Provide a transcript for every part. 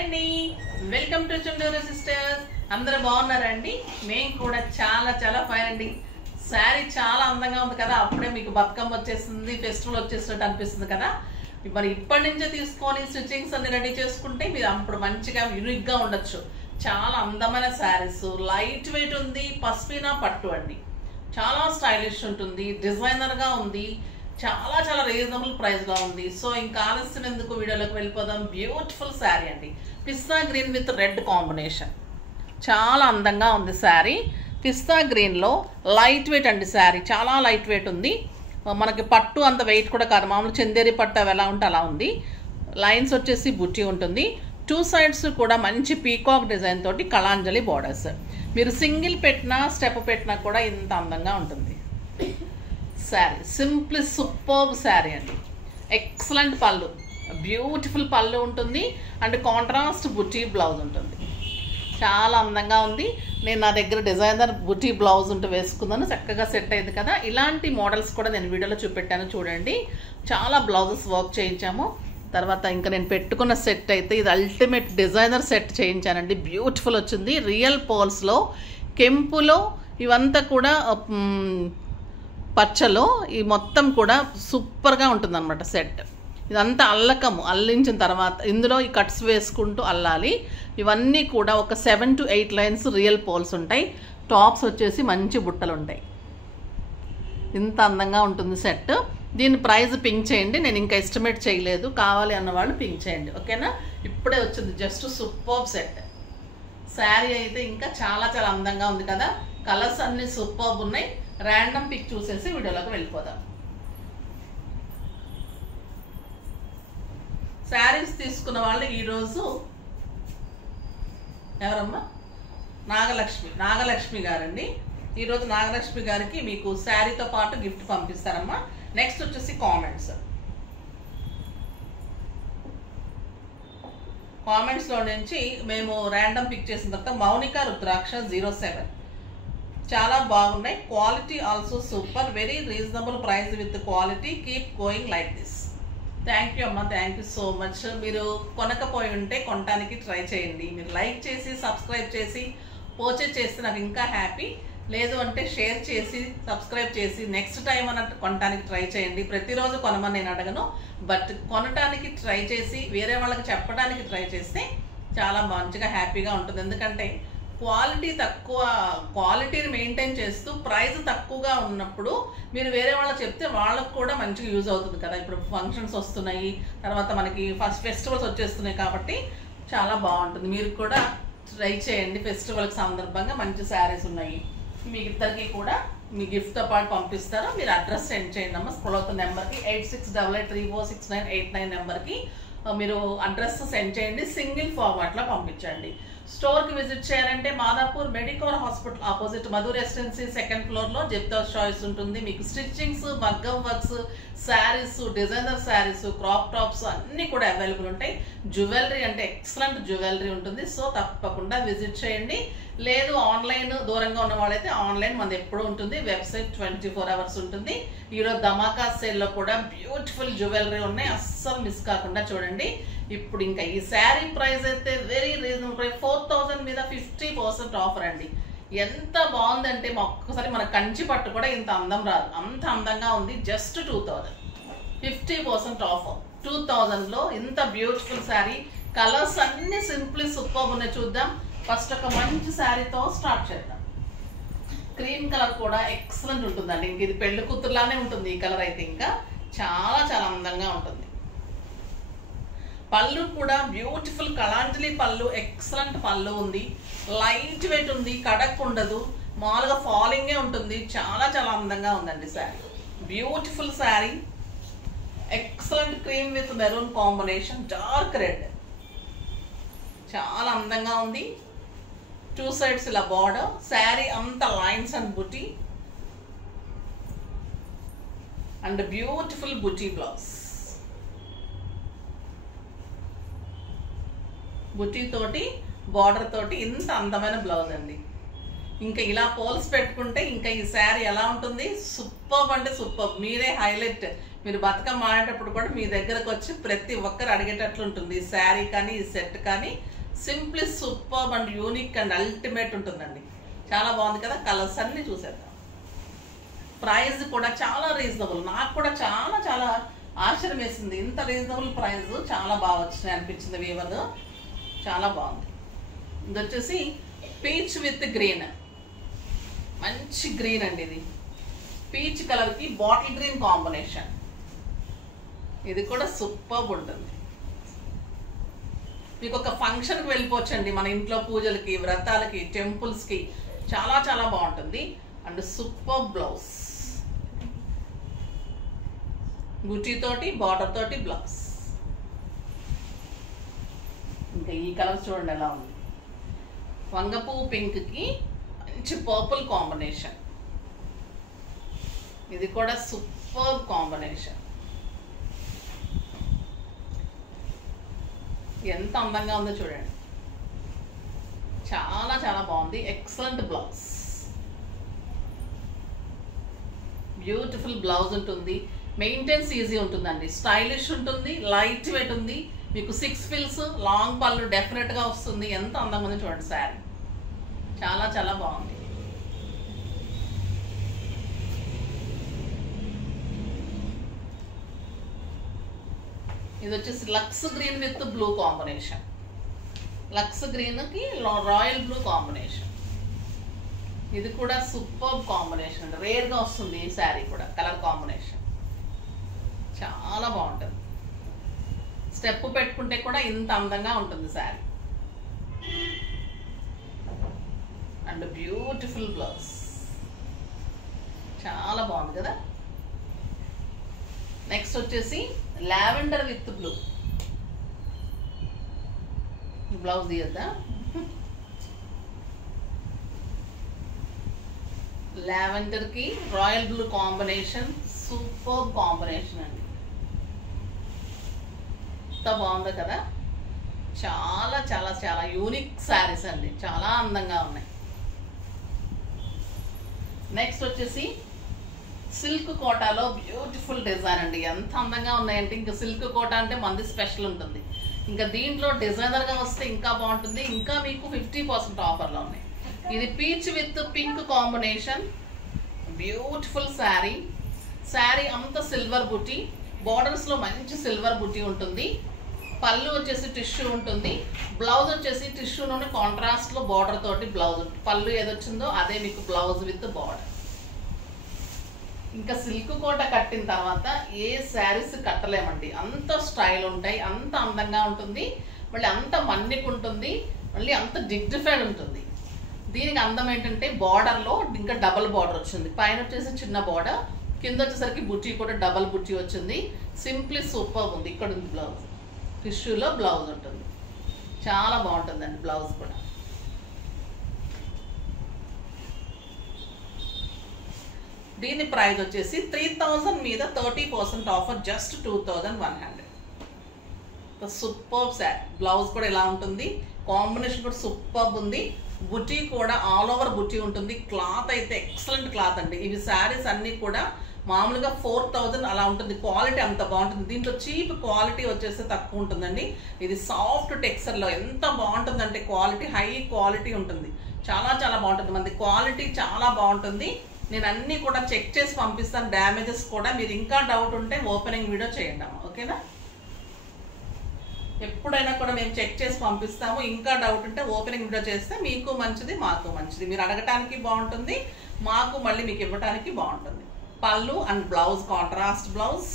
అండి, welcome to Chunduru sisters. అందరూ బాగున్నారండి? మేము కూడా చాలా చాలా ఫైన్ అండి. శారీ చాలా అందంగా ఉంది కదా, అప్పుడే మీకు బతుకమ్మ వచ్చేసింది, ఫెస్టివల్ వచ్చేసినట్టు అనిపిస్తుంది కదా. మరి ఇప్పటి నుంచే తీసుకొని స్టిచ్చింగ్స్ అన్ని రెడీ చేసుకుంటే మీరు అప్పుడు మంచిగా యూనిక్గా ఉండొచ్చు. చాలా అందమైన శారీస్, లైట్ వెయిట్ ఉంది, పస్మినా పట్టు అండి. చాలా స్టైలిష్ ఉంటుంది, డిజైనర్గా ఉంది, చాలా చాలా రీజనబుల్ ప్రైస్లో ఉంది. సో ఇంకా ఆలస్యం ఎందుకు, వీడియోలోకి వెళ్ళిపోదాం. బ్యూటిఫుల్ శారీ అండి, పిస్తా గ్రీన్ విత్ రెడ్ కాంబినేషన్. చాలా అందంగా ఉంది శారీ. పిస్తా గ్రీన్లో లైట్ వెయిట్ అండి శారీ, చాలా లైట్ వెయిట్ ఉంది. మనకి పట్టు అంత వెయిట్ కూడా కాదు, మామూలు చందేరి పట్టు అవి ఎలా ఉంటే అలా ఉంది. లైన్స్ వచ్చేసి బుట్టి ఉంటుంది. టూ సైడ్స్ కూడా మంచి పీకాక్ డిజైన్ తోటి కళాంజలి బోర్డర్స్. మీరు సింగిల్ పెట్టినా స్టెప్ పెట్టినా కూడా ఇంత అందంగా ఉంటుంది శారీ. సింప్లీ సూపర్బ్ శారీ అండి. ఎక్సలెంట్ పళ్ళు, బ్యూటిఫుల్ పళ్ళు ఉంటుంది అండ్ కాంట్రాస్ట్ బుటీ బ్లౌజ్ ఉంటుంది. చాలా అందంగా ఉంది. నేను నా దగ్గర డిజైనర్ బుటీ బ్లౌజ్ ఉంటే వేసుకున్నాను, చక్కగా సెట్ అయింది కదా. ఇలాంటి మోడల్స్ కూడా నేను వీడియోలో చూపెట్టాను చూడండి. చాలా బ్లౌజెస్ వర్క్ చేయించాము. తర్వాత ఇంకా నేను పెట్టుకున్న సెట్ అయితే ఇది అల్టిమేట్ డిజైనర్ సెట్ చేయించానండి. బ్యూటిఫుల్ వచ్చింది. రియల్ పోల్స్లో, కెంపులో, ఇవంతా కూడా పచ్చలో, ఈ మొత్తం కూడా సూపర్గా ఉంటుందన్నమాట సెట్. ఇదంతా అల్లకము, అల్లించిన తర్వాత ఇందులో ఈ కట్స్ వేసుకుంటూ అల్లాలి. ఇవన్నీ కూడా ఒక 7 to 8 లైన్స్ రియల్ పోల్స్ ఉంటాయి. టాప్స్ వచ్చేసి మంచి బుట్టలు ఉంటాయి. ఇంత అందంగా ఉంటుంది సెట్. దీని ప్రైస్ పింక్ చేయండి, నేను ఇంకా ఎస్టిమేట్ చేయలేదు, కావాలి అన్నవాళ్ళు పింక్ చేయండి, ఓకేనా. ఇప్పుడే వచ్చింది, జస్ట్ సూపర్బ్ సెట్. శారీ అయితే ఇంకా చాలా చాలా అందంగా ఉంది కదా. కలర్స్ అన్ని సూపర్బ్ ఉన్నాయి. ర్యాండమ్ పిక్ చూసేసి వీడియోలోకి వెళ్ళిపోదాం. శారీస్ తీసుకున్న వాళ్ళు ఈరోజు ఎవరమ్మా? నాగలక్ష్మి గారండి. ఈరోజు నాగలక్ష్మి గారికి మీకు శారీతో పాటు గిఫ్ట్ పంపిస్తారమ్మా. నెక్స్ట్ వచ్చేసి కామెంట్స్లో నుంచి మేము ర్యాండమ్ పిక్ చేసిన తర్వాత మౌనిక రుద్రాక్ష 07 చాలా బాగున్నాయి. Quality also super, very reasonable price with quality, keep going like this. Thank you అమ్మ, థ్యాంక్ యూ సో మచ్. మీరు కొనకపోయి ఉంటే కొనడానికి ట్రై చేయండి. మీరు లైక్ చేసి సబ్స్క్రైబ్ చేసి పర్చేజ్ చేస్తే నాకు ఇంకా హ్యాపీ. లేదు అంటే షేర్ చేసి సబ్స్క్రైబ్ చేసి నెక్స్ట్ టైం అన్నట్టు కొనడానికి ట్రై చేయండి. ప్రతిరోజు కొనమని నేను అడగను, బట్ కొనడానికి ట్రై చేసి వేరే వాళ్ళకి చెప్పడానికి ట్రై చేస్తే చాలా మంచిగా హ్యాపీగా ఉంటుంది. ఎందుకంటే క్వాలిటీని మెయింటైన్ చేస్తూ ప్రైస్ తక్కువగా ఉన్నప్పుడు మీరు వేరే వాళ్ళకి చెప్తే వాళ్ళకు కూడా మంచిగా యూజ్ అవుతుంది కదా. ఇప్పుడు ఫంక్షన్స్ వస్తున్నాయి, తర్వాత మనకి ఫెస్టివల్స్ వచ్చేస్తున్నాయి కాబట్టి చాలా బాగుంటుంది. మీరు కూడా ట్రై చేయండి. ఫెస్టివల్కి సందర్భంగా మంచి శారీస్ ఉన్నాయి. మీ ఇద్దరికి కూడా మీ గిఫ్ట్తో పాటు పంపిస్తారు. మీరు అడ్రస్ సెండ్ చేయండి అమ్మ. స్క్రోల్ అవుతున్న నెంబర్కి 86883469 నెంబర్కి మీరు అడ్రస్ సెండ్ చేయండి. సింగిల్ ఫార్మాట్లో పంపించండి. స్టోర్కి విజిట్ చేయాలంటే Madhapur Medicore hospital opposite Madhu residency 2nd ఫ్లోర్లో జెప్తాస్ చాయిస్ ఉంటుంది. మీకు స్టిచ్చింగ్స్, మగ్గం works, saris, designer saris, crop tops అన్నీ కూడా అవైలబుల్ ఉంటాయి. జ్యువెలరీ అంటే ఎక్సలెంట్ జ్యువెలరీ ఉంటుంది. సో తప్పకుండా విజిట్ చేయండి. లేదు ఆన్లైన్ దూరంగా ఉన్న వాళ్ళైతే ఆన్లైన్ మనది ఎప్పుడు ఉంటుంది, వెబ్సైట్ 24 hours ఉంటుంది. ఈరోజు ధమాకా సేల్లో కూడా బ్యూటిఫుల్ జ్యువెలరీ ఉన్నాయి, అస్సలు మిస్ కాకుండా చూడండి. ఇప్పుడు ఇంకా ఈ శారీ ప్రైస్ అయితే వెరీ రీజనబుల్ ప్రైస్, 4000 మీద 50% ఆఫర్ అండి. ఎంత బాగుందంటే ఒక్కసారి మన కంచి పట్టు కూడా ఇంత అందం రాదు, అంత అందంగా ఉంది. Just 2000, 50% offer. 2000లో ఇంత బ్యూటిఫుల్ శారీ. కలర్స్ అన్ని సింప్లీ సూపర్ ఉన్నాయి. చూద్దాం. ఫస్ట్ ఒక మంచి శారీతో స్టార్ట్ చేద్దాం. క్రీమ్ కలర్ కూడా ఎక్సలెంట్ ఉంటుందండి. ఇంక ఇది పెళ్లి కూతురులానే ఉంటుంది. ఈ కలర్ అయితే ఇంకా చాలా చాలా అందంగా ఉంటుంది. పళ్ళు కూడా బ్యూటిఫుల్ కళాంజలి పళ్ళు, ఎక్సలెంట్ పళ్ళు ఉంది. లైట్ వెయిట్ ఉంది, కడక్ ఉండదు, మామూలుగా ఫాలింగే ఉంటుంది. చాలా చాలా అందంగా ఉందండి sari. Beautiful sari, excellent cream with maroon combination, dark red, చాలా అందంగా ఉంది. 2 sides ఇలా బార్డర్. శారీ అంతా lines and buti and beautiful buti blouse. బుటీ తోటి బార్డర్ తోటి ఇంత అందమైన బ్లౌజ్ అండి. ఇంకా ఇలా పోల్స్ పెట్టుకుంటే ఇంకా ఈ శారీ ఎలా ఉంటుంది, సూపర్ అంటే సూపర్. మీరే హైలైట్ మీరు బతుకమ్మ ఆడేటప్పుడు కూడా మీ దగ్గరకు వచ్చి ప్రతి ఒక్కరు అడిగేటట్లు ఉంటుంది. ఈ శారీ కానీ ఈ సెట్ కానీ simply super and unique and ultimate ఉంటుందండి. చాలా బాగుంది కదా. కలర్స్ అన్నీ చూసేద్దాం. ప్రైస్ కూడా చాలా రీజనబుల్. నాకు కూడా చాలా చాలా ఆశ్చర్యం వేసింది. ఇంత రీజనబుల్ ప్రైస్ చాలా బాగా వచ్చినాయి అనిపించింది. వీవర్ చాలా బాగుంది. ఇది వచ్చేసి పీచ్ విత్ గ్రీన్, మంచి గ్రీన్ అండి. ఇది పీచ్ కలర్కి బాటిల్ గ్రీన్ కాంబినేషన్. ఇది కూడా సూపర్ ఉంటుంది. మీకు ఒక ఫంక్షన్కి వెళ్ళిపోవచ్చండి, మన ఇంట్లో పూజలకి, వ్రతాలకి, టెంపుల్స్కి చాలా చాలా బాగుంటుంది. అండ్ సూపర్ బ్లౌజ్, బుటీ తోటి బార్డర్ తోటి బ్లౌజ్. ఇంకా ఈ కలర్ చూడండి ఎలా ఉంది. వంగపూ పింక్కి మంచి పర్పుల్ కాంబినేషన్. ఇది కూడా సూపర్ కాంబినేషన్. ఎంత అందంగా ఉందో చూడండి. చాలా చాలా బాగుంది. ఎక్సలెంట్ బ్లౌజ్, బ్యూటిఫుల్ బ్లౌజ్ ఉంటుంది. మెయింటెన్స్ ఈజీ ఉంటుందండి. స్టైలిష్ ఉంటుంది, లైట్ వెయిట్ ఉంది. మీకు 6 ఫిల్స్ లాంగ్ పళ్ళు డెఫినెట్గా వస్తుంది. ఎంత అందంగా ఉందో చూడండి. శారీ చాలా చాలా బాగుంది. ఇది వచ్చేసి lux green with blue combination. Lux గ్రీన్కి రాయల్ బ్లూ కాంబినేషన్. ఇది కూడా సూపర్ కాంబినేషన్. రేర్గా వస్తుంది ఈ శారీ కూడా. కలర్ కాంబినేషన్ చాలా బాగుంటుంది. స్టెప్ పెట్టుకుంటే కూడా ఇంత అందంగా ఉంటుంది శారీ. అండ్ బ్యూటిఫుల్ బ్లౌజ్, చాలా బాగుంది కదా. నెక్స్ట్ వచ్చేసి లావెండర్ విత్ బ్లూ. బ్లౌజ్ తీయద్దా. లావెండర్కి royal blue combination, super combination అండి. ఎంత బాగుందో కదా. చాలా చాలా చాలా యూనిక్ శారీస్ అండి, చాలా అందంగా ఉన్నాయి. నెక్స్ట్ వచ్చేసి సిల్క్ కోటాలో బ్యూటిఫుల్ డిజైన్ అండి. ఎంత అందంగా ఉన్నాయంటే ఇంకా సిల్క్ కోటా అంటే మంది స్పెషల్ ఉంటుంది. ఇంకా దీంట్లో డిజైనర్గా వస్తే ఇంకా బాగుంటుంది. ఇంకా మీకు 50% ఆఫర్లో ఉన్నాయి. ఇది peach with pink combination, beautiful sari. Sari అంతా సిల్వర్ బుటీ, బార్డర్స్లో మంచి సిల్వర్ బుటీ ఉంటుంది. పళ్ళు వచ్చేసి టిష్యూ ఉంటుంది. బ్లౌజ్ వచ్చేసి టిష్యూలోని కాంట్రాస్ట్లో బార్డర్ తోటి బ్లౌజ్. పళ్ళు ఏదొచ్చిందో అదే మీకు బ్లౌజ్ విత్ బార్డర్. ఇంకా సిల్క్ కోట కట్టిన తర్వాత ఏ శారీస్ కట్టలేమండి. అంత స్టైల్ ఉంటాయి, అంత అందంగా ఉంటుంది, మళ్ళీ అంత మన్నికుంటుంది, మళ్ళీ అంత డిగ్నిఫైడ్ ఉంటుంది. దీనికి అందం ఏంటంటే బార్డర్లో ఇంకా డబల్ బార్డర్ వచ్చింది. పైన వచ్చేసి చిన్న బార్డర్, కింద వచ్చేసరికి బుట్టి కూడా డబల్ బుట్టి వచ్చింది. సింప్లీ సూపర్ ఉంది. ఇక్కడ ఉంది బ్లౌజ్, టిష్యూలో బ్లౌజ్ ఉంటుంది. చాలా బాగుంటుందండి బ్లౌజ్ కూడా. దీని ప్రైస్ వచ్చేసి 3000 మీద 30% offer, just 2100. Super sari. Blouse కూడా ఇలా ఉంటుంది. కాంబినేషన్ కూడా సూపర్ ఉంది. బుటీ కూడా ఆల్ ఓవర్ బుటీ ఉంటుంది. క్లాత్ అయితే ఎక్సలెంట్ క్లాత్ అండి. ఇవి శారీస్ అన్నీ కూడా మామూలుగా 4000 అలా ఉంటుంది. క్వాలిటీ అంత బాగుంటుంది. దీంట్లో చీప్ క్వాలిటీ వచ్చేసి తక్కువ ఉంటుందండి. ఇది సాఫ్ట్ టెక్స్చర్లో ఎంత బాగుంటుందంటే క్వాలిటీ హై క్వాలిటీ ఉంటుంది. చాలా చాలా బాగుంటుంది. మనది క్వాలిటీ చాలా బాగుంటుంది. నేను అన్నీ కూడా చెక్ చేసి పంపిస్తాను. డ్యామేజెస్ కూడా. మీరు ఇంకా డౌట్ ఉంటే ఓపెనింగ్ వీడియో చేయండి అమ్మా, ఓకేనా. ఎప్పుడైనా కూడా మేము చెక్ చేసి పంపిస్తాము. ఇంకా డౌట్ ఉంటే ఓపెనింగ్ వీడియో చేస్తే మీకు మంచిది, మాకు మంచిది. మీరు అడగటానికి బాగుంటుంది, మాకు మళ్ళీ మీకు ఇవ్వడానికి బాగుంటుంది. పళ్ళు అండ్ బ్లౌజ్ కాంట్రాస్ట్ బ్లౌజ్.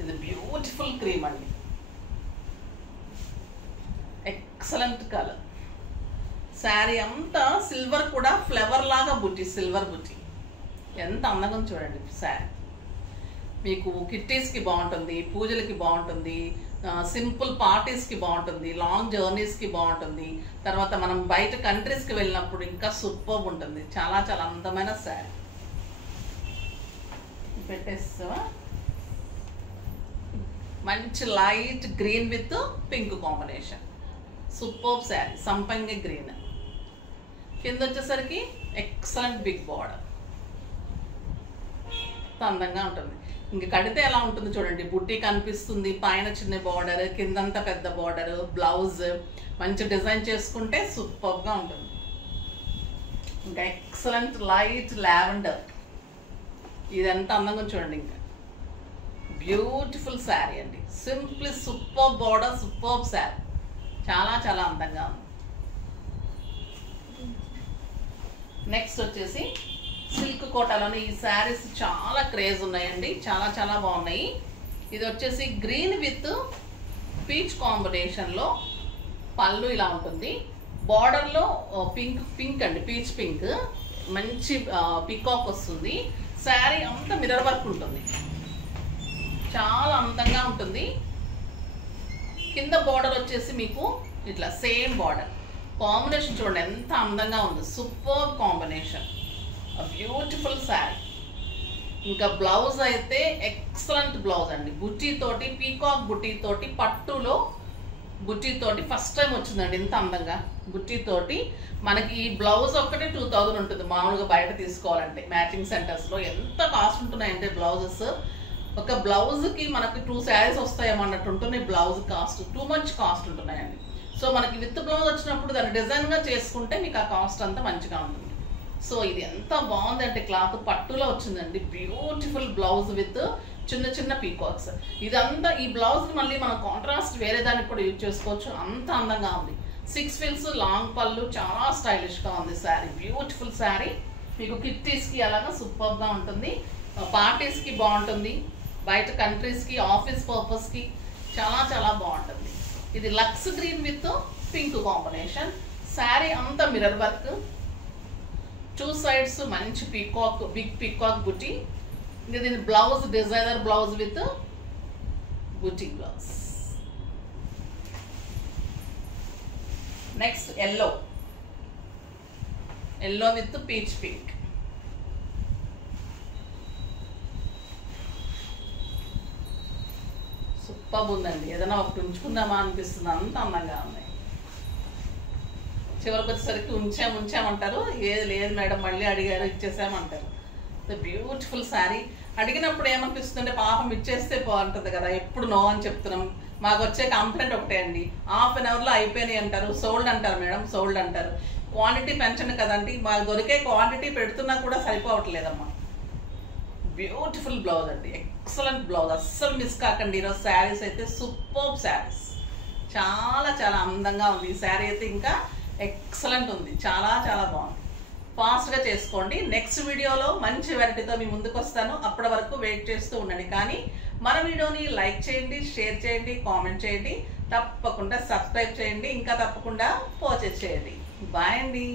ఇది బ్యూటిఫుల్ క్రీమ్ అండి, ఎక్సలెంట్ కలర్. శారీ అంతా సిల్వర్ కూడా ఫ్లవర్ లాగా బుట్టి, సిల్వర్ బుట్టి. ఎంత అందంగా చూడండి శారీ. మీకు కిట్టీస్కి బాగుంటుంది, పూజలకి బాగుంటుంది, సింపుల్ పార్టీస్కి బాగుంటుంది, లాంగ్ జర్నీస్కి బాగుంటుంది. తర్వాత మనం బయట కంట్రీస్కి వెళ్ళినప్పుడు ఇంకా సూపర్ ఉంటుంది. చాలా చాలా అందమైన శారీ. పెట్టేస్తావా. మంచి light green with pink combination, super sari. సంపంగి గ్రీన్. కింద వచ్చేసరికి ఎక్సలెంట్ బిగ్ బార్డర్, అందంగా ఉంటుంది. ఇంక కడితే ఎలా ఉంటుంది చూడండి, బుట్టి కనిపిస్తుంది, పైన చిన్న బార్డర్, కిందంతా పెద్ద బార్డర్, బ్లౌజ్ మంచి డిజైన్ చేసుకుంటే సూపర్గా ఉంటుంది. ఇంకా ఎక్సలెంట్ లైట్ లావెండర్, ఇదంతా అందంగా చూడండి. ఇంకా బ్యూటిఫుల్ శారీ అండి, simply super border, super sari, చాలా చాలా అందంగా ఉంది. నెక్స్ట్ వచ్చేసి సిల్క్ కోటాలోని ఈ శారీస్ చాలా క్రేజ్ ఉన్నాయండి, చాలా చాలా బాగున్నాయి. ఇది వచ్చేసి గ్రీన్ విత్ పీచ్ కాంబినేషన్లో పళ్ళు ఇలా ఉంటుంది, బార్డర్లో పింక్ అండి, పీచ్ పింక్, మంచి పికాక్ వస్తుంది. శారీ అంతా మిర్రర్ వర్క్ ఉంటుంది, చాలా అందంగా ఉంటుంది. కింద బార్డర్ వచ్చేసి మీకు ఇట్లా సేమ్ బార్డర్, కాంబినేషన్ చూడండి ఎంత అందంగా ఉంది, సూపర్ కాంబినేషన్, బ్యూటిఫుల్ శారీ. ఇంకా బ్లౌజ్ అయితే ఎక్సలెంట్ బ్లౌజ్ అండి, బుట్టీతోటి, పీకాక్ బుట్టీతోటి, పట్టులో బుట్టీతోటి ఫస్ట్ టైం వచ్చిందండి ఇంత అందంగా. బుట్టీతోటి మనకి ఈ బ్లౌజ్ ఒక్కటే 2000 ఉంటుంది మామూలుగా బయట తీసుకోవాలంటే. మ్యాచింగ్ సెంటర్స్లో ఎంత కాస్ట్ ఉంటున్నాయంటే బ్లౌజెస్, ఒక బ్లౌజ్కి మనకి 2 శారీస్ వస్తాయేమన్నట్టు ఉంటుంది blouse cost, too much cost ఉంటున్నాయండి. సో మనకి విత్ బ్లౌజ్ వచ్చినప్పుడు దాన్ని డిజైన్గా చేసుకుంటే మీకు ఆ కాస్ట్ అంతా మంచిగా ఉంటుంది. సో ఇది ఎంత బాగుంది అంటే క్లాత్ పట్టులో వచ్చిందండి, బ్యూటిఫుల్ బ్లౌజ్ విత్ చిన్న చిన్న పీకాక్స్. ఇదంతా ఈ బ్లౌజ్ని మళ్ళీ మనం కాంట్రాస్ట్ వేరే దానికి కూడా యూజ్ చేసుకోవచ్చు, అంత అందంగా ఉంది. 6 ఫిల్స్ లాంగ్ పళ్ళు, చాలా స్టైలిష్గా ఉంది శారీ, బ్యూటిఫుల్ శారీ. మీకు కిట్టీస్కి అలాగా సూపర్గా ఉంటుంది, పార్టీస్కి బాగుంటుంది, బయట కంట్రీస్కి, ఆఫీస్ పర్పస్కి చాలా చాలా బాగుంటుంది. ఇది lux green with pink combination, sari అంతా మిర్రర్ వర్క్, 2 సైడ్స్ మంచి పీకాక్, బిగ్ పీకాక్ బుటీ. ఇంకా దీని blouse designer blouse with buti blouse. Next yellow, yellow with peach pink, super ఉందండి. ఏదైనా ఒకటి ఉంచుకుందామా అనిపిస్తుంది, అంత అందంగా ఉన్నాయి. చివరికి వచ్చేసరికి ఉంచామంటారు, ఏది లేదు మేడం మళ్ళీ అడిగారు ఇచ్చేసామంటారు. బ్యూటిఫుల్ శారీ. అడిగినప్పుడు ఏమనిపిస్తుందంటే పాపం ఇచ్చేస్తే బాగుంటుంది కదా, ఎప్పుడు నో అని చెప్తున్నాం. మాకు వచ్చే కంప్లైంట్ ఒకటే అండి, ½ an hourలో అయిపోయినాయి అంటారు, సోల్డ్ అంటారు మేడం, సోల్డ్ అంటారు. క్వాంటిటీ పెంచండి కదండి, మాకు దొరికే క్వాంటిటీ పెడుతున్నా కూడా సరిపోవట్లేదమ్మా. బ్యూటిఫుల్ బ్లౌజ్ అండి, ఎక్సలెంట్ బ్లౌజ్, అస్సలు మిస్ కాకండి. ఈరోజు శారీస్ అయితే సూపర్ శారీస్, చాలా చాలా అందంగా ఉంది ఈ శారీ అయితే, ఇంకా ఎక్సలెంట్ ఉంది, చాలా చాలా బాగుంది. ఫాస్ట్గా చేసుకోండి. నెక్స్ట్ వీడియోలో మంచి వెరైటీతో మీ ముందుకు వస్తాను, అప్పటి వరకు వెయిట్ చేస్తూ ఉండండి. కానీ మన వీడియోని లైక్ చేయండి, షేర్ చేయండి, కామెంట్ చేయండి, తప్పకుండా సబ్స్క్రైబ్ చేయండి, ఇంకా తప్పకుండా పర్చేస్ చేయండి. బాయ్ అండి.